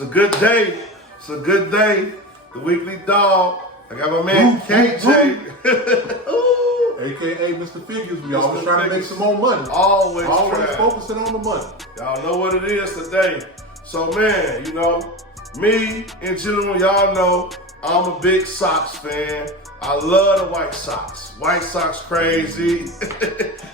It's a good day. It's a good day. The weekly dog. I got my man KJ. AKA Mr. Figures. We always trying to make some more money. Always focusing on the money. Y'all know what it is today. So man, you know, me in general, y'all know I'm a big Sox fan. I love the White Sox. White Sox crazy.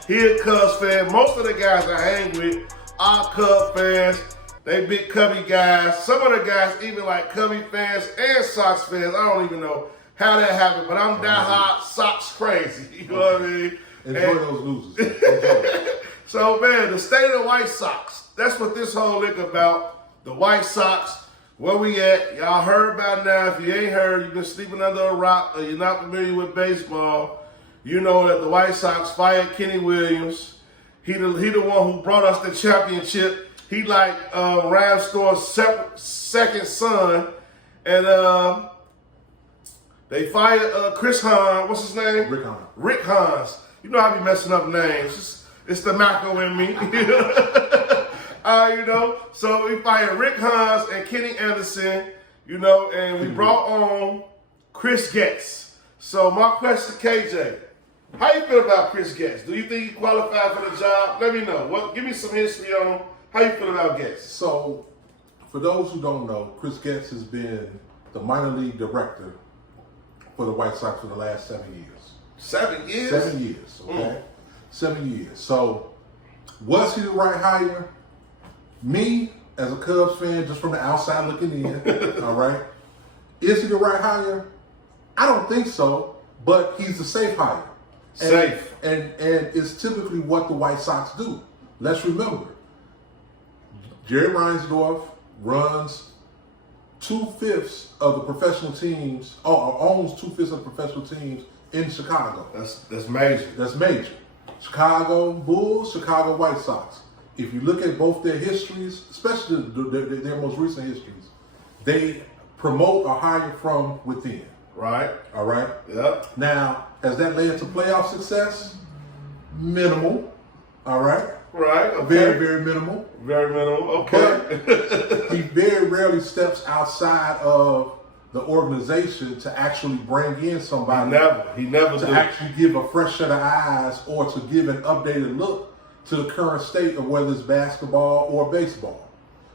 He a Cubs fan. Most of the guys I hang with are Cub fans. They big Cubby guys. Some of the guys even like Cubby fans and Sox fans. I don't even know how that happened, but I'm that hot Sox crazy. You know what I mean? Enjoy those losers. Enjoy. So man, the state of the White Sox. That's what this whole lick about. The White Sox. Where we at? Y'all heard by now. If you ain't heard, you've been sleeping under a rock or you're not familiar with baseball. You know that the White Sox fired Kenny Williams. He the one who brought us the championship. He like Ryan Store's second son. And they fired Chris Hahn. What's his name? Rick Hahn. Rick Hahn. You know I be messing up names. It's the Maco in me. You know, so we fired Rick Hahn and Kenny Anderson, you know, and we brought on Chris Getz. So my question, KJ, how you feel about Chris Getz? Do you think he qualified for the job? Let me know. Give me some history on him. How you feel about Getz? So, for those who don't know, Chris Getz has been the minor league director for the White Sox for the last 7 years. 7 years? 7 years, okay? 7 years. So, was he the right hire? Me, as a Cubs fan, just from the outside looking in, all right? Is he the right hire? I don't think so, but he's a safe hire. Safe. And it's typically what the White Sox do. Let's remember, Jerry Reinsdorf runs 2/5 of the professional teams, or owns 2/5 of the professional teams in Chicago. That's major. That's major. Chicago Bulls, Chicago White Sox. If you look at both their histories, especially their most recent histories, they promote or hire from within. Right. All right? Yep. Now, has that led to playoff success? Minimal. All right? Right. Okay. Very, very minimal. Very minimal. Okay. But he very rarely steps outside of the organization to actually bring in somebody. He never to did. actually give a fresh set of eyes or to give an updated look to the current state of whether it's basketball or baseball.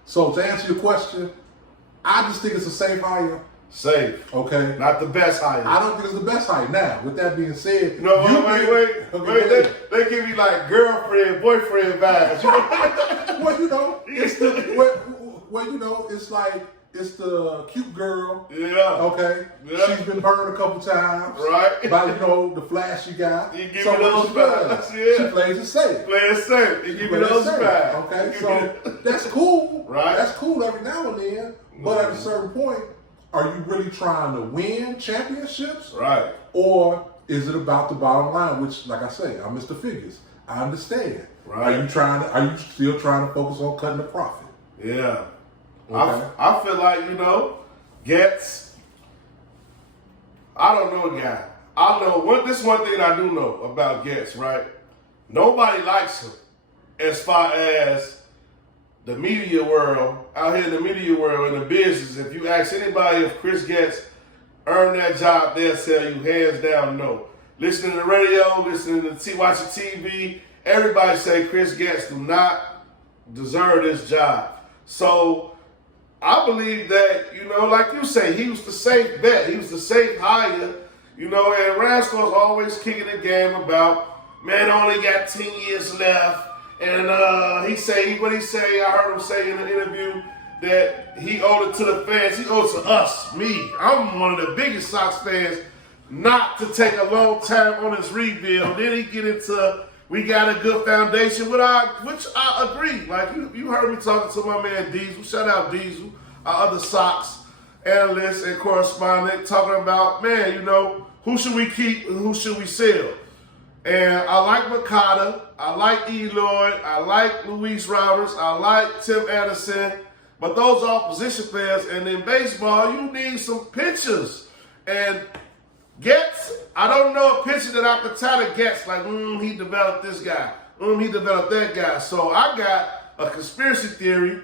So to answer your question, I just think it's a safe hire. Safe. Okay. Not the best hire. I don't think it's the best hire. Now, with that being said, no, wait. They give me like girlfriend, boyfriend vibes. Well, you know, it's the it's like it's the cute girl. Yeah. Okay. Yeah. She's been burned a couple times. Right. By the flash she got. You give me those vibes. Yeah. She plays it safe. Play it safe. You give me those vibes. Okay. So that's cool. Right. That's cool every now and then. But at a certain point, are you really trying to win championships? Right. Or is it about the bottom line? Which, like I say, I'm Mr. Figures. I understand. Right. Are you still trying to focus on cutting the profit? Yeah. Okay. I feel like, you know, Getz, I don't know a guy. I know this is one thing I do know about Getz, right? Nobody likes him as far as the media world, out here in the media world, in the business. If you ask anybody if Chris Getz earned that job, they'll tell you hands down no. Listening to the radio, listening to watching TV, everybody say Chris Getz do not deserve this job. So I believe that, you know, like you say, he was the safe bet. He was the safe hire, you know, and Ranstor's always kicking the game about, man, only got 10 years left. And I heard him say in an interview that he owed it to the fans. He owed it to us, me. I'm one of the biggest Sox fans not to take a long time on this rebuild. Then he get into, we got a good foundation, which I agree. Like, you heard me talking to my man Diesel. Shout out Diesel, our other Sox analyst and correspondent, talking about, man, you know, who should we keep and who should we sell? And I like Makata, I like Eloy, I like Luis Roberts, I like Tim Anderson, but those are position players. And in baseball, you need some pitchers. And Getz, I don't know a pitcher that I could tie to Getz, like, he developed this guy, he developed that guy. So I got a conspiracy theory,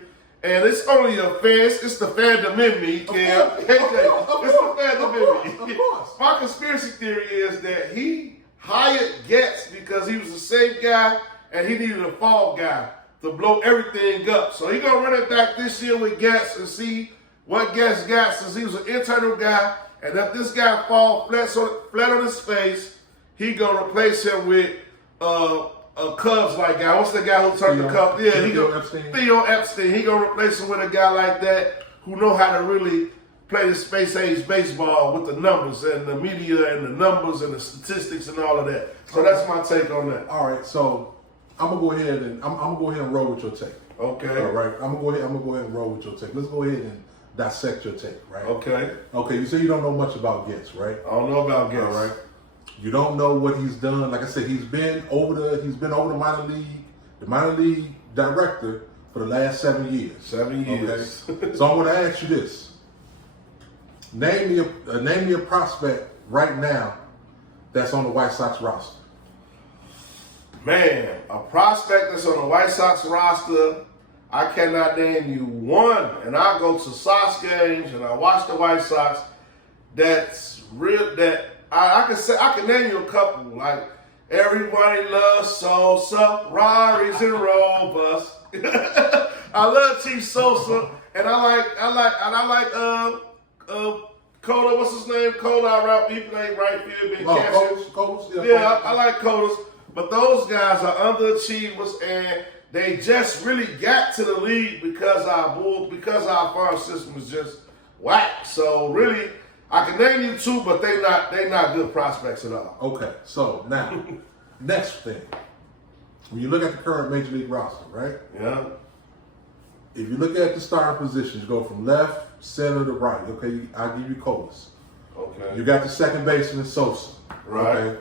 And it's only a fan. It's the fandom in me, Cam. KJ, it's the fandom in me. Of course. My conspiracy theory is that he hired Getz because he was the safe guy and he needed a fall guy to blow everything up. So he gonna run it back this year with Getz and see what Getz got since he was an internal guy. And if this guy fall flat on his face, he gonna replace him with a Cubs-like guy. What's the guy who turned the Cubs? Yeah, Theo Epstein. He gonna replace him with a guy like that who know how to really play the space age baseball with the numbers and the media and the numbers and the statistics and all of that. So that's my take on that. All right, so I'm gonna go ahead and roll with your take. Okay. All right, I'm gonna go ahead and roll with your take. Let's go ahead and dissect your take, right? Okay. Okay, you say you don't know much about Getz, right? I don't know about Getz. All right. You don't know what he's done. Like I said, he's been over the minor league director for the last 7 years. 7 years. Okay? So I'm going to ask you this: name me a prospect right now that's on the White Sox roster. Man, a prospect that's on the White Sox roster, I cannot name you one. And I go to Sox games and I watch the White Sox. That's real. That I can name you a couple. Like everybody loves Sosa, Raris, and Robus. I love Chief Sosa, and I like Coda. What's his name? Coda. He played right field, been catching. Codas, Yeah, I like Codas. But those guys are underachievers, and they just really got to the league because our farm system is just whack. So really, I can name you two, but they not good prospects at all. Okay, so now, next thing. When you look at the current Major League roster, right? Yeah. If you look at the starting positions, you go from left, center to right. Okay, I'll give you Colas. Okay. You got the second baseman, Sosa. Right. Okay?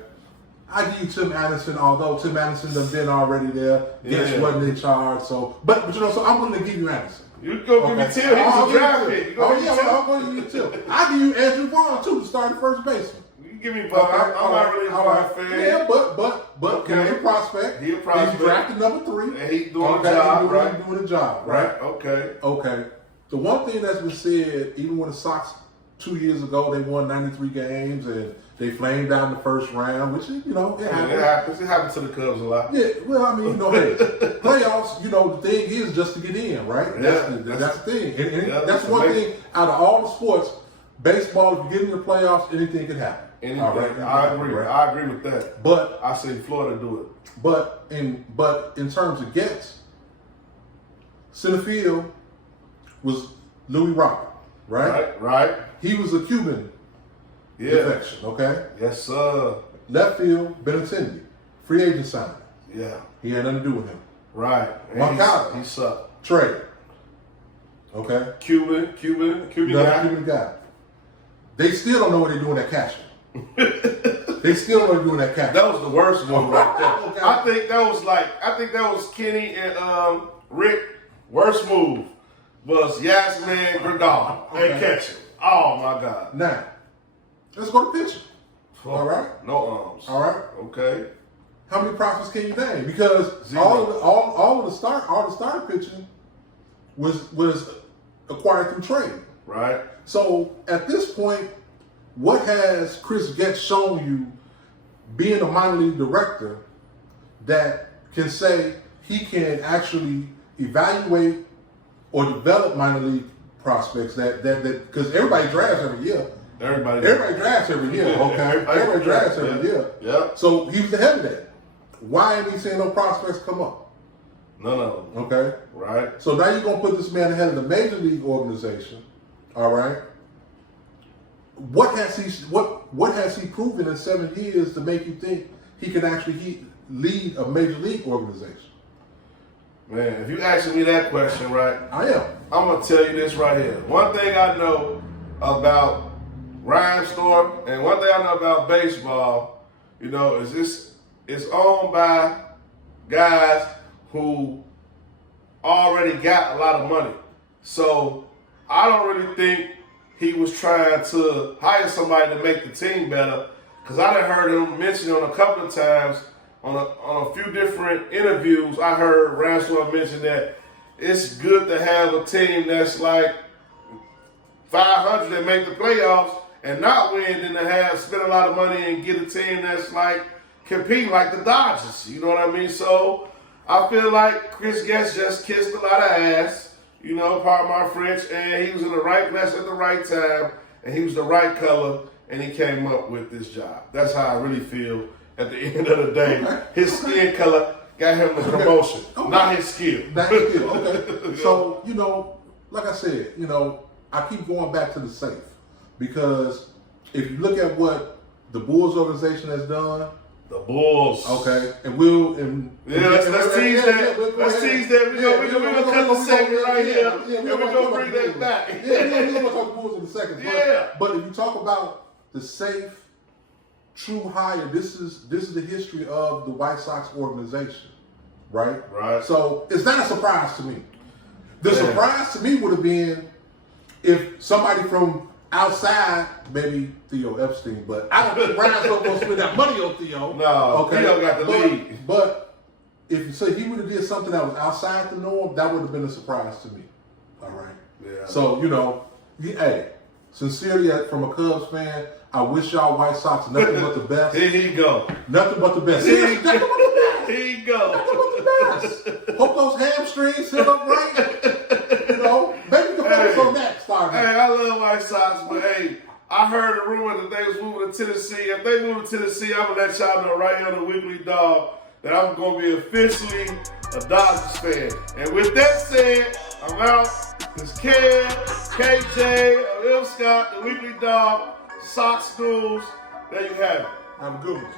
I give you Tim Anderson, although Tim Anderson done been already there. Getz wasn't in charge, so but you know, so I'm going to give you Anderson. You go give me Tim. He was a draft pick. I'm going to give you Tim. I give you Andrew Vaughn too to start the first baseman. You give me Vaughn. I'm not really a Vaughn fan. Yeah, but he's a prospect. He's a prospect. He's drafted number 3. And he's doing the job, right? He's doing the job, right? Okay. The one thing that's been said, even when the Sox 2 years ago they won 93 games and they flamed down the first round, which it happens. It happens to the Cubs a lot. Yeah, well, I mean, hey, playoffs. The thing is just to get in, right? Yeah, that's the thing, and that's one thing out of all the sports. Baseball, if you get in the playoffs, anything can happen. Anything. Right? I agree. Right? I agree with that. But I say Florida do it. But in terms of Getz, center field was Louis Robert, right? Right. He was a Cuban defection, okay? Yes, sir. Left field, Benintendi, free agent signing. Yeah. He had nothing to do with him. Right. Moncada, he sucked. Trade. Okay? Cuban guy. They still don't know what they're doing at catcher. They still don't know what they're doing at catcher. That was the worst one right there. Okay. I think that was Kenny and Rick. Worst move was Yasmin Grandal at catcher. Oh my God. Now, let's go to pitching. All right? No arms. All right? Okay. How many prospects can you name? Because Zero. all the starting pitching was acquired through trade. Right. So at this point, what has Chris Getz shown you being a minor league director that can say he can actually evaluate or develop minor league prospects that because everybody drafts every year. Everybody drafts every year, okay? Everybody drafts every year. Yeah. So he was ahead of that. Why ain't he seeing no prospects come up? None of them. Okay? Right. So now you're going to put this man ahead of the major league organization, all right? What has he proven in 7 years to make you think he can actually lead a major league organization? Man, if you asking me that question, right? I am. I'm going to tell you this right here. One thing I know about Ryan Storm and one thing I know about baseball, is it's owned by guys who already got a lot of money. So I don't really think he was trying to hire somebody to make the team better, because I done heard him mention on a couple of times on a few different interviews. I heard Ryan Storm mention that it's good to have a team that's like 500 that make the playoffs and not win than to have spend a lot of money and get a team that's like competing like the Dodgers. You know what I mean? So I feel like Chris Getz just kissed a lot of ass, you know, pardon my French, and he was in the right place at the right time, and he was the right color, and he came up with this job. That's how I really feel at the end of the day. Okay. His skin color got him the promotion, not his skill. Not his skill, okay. So, you know, like I said, you know, I keep going back to the safe because if you look at what the Bulls organization has done, the Bulls. okay, let's tease that. Let's tease that. We're gonna cut the segment right here, and we're gonna bring that back. We're gonna talk Bulls in a second. Yeah. But if you talk about the safe, true hire, this is the history of the White Sox organization, right? Right. So it's not a surprise to me. The surprise to me would have been if somebody from outside, maybe Theo Epstein, but I don't think Ryan's going to spend that money on Theo. No, Theo got the lead. But if you say he would have did something that was outside the norm, that would have been a surprise to me. All right. Yeah. So, you know, hey, sincerely from a Cubs fan, I wish y'all White Sox nothing but the best. Here he go. Nothing but the best. Here he Nothing but the best. Here he go. Nothing but the best. Hope those hamstrings hit up right. You know, maybe you can focus on that starting. Hey, I love White Sox, but hey, I heard a rumor that they was moving to Tennessee. If they move to Tennessee, I'm going to let y'all know right here on the Weekly Dog that I'm going to be officially a Dodgers fan. And with that said, I'm out. It's Ken, KJ, Scott, the Weekly Dog, Sox News. There you have it. Have a good one.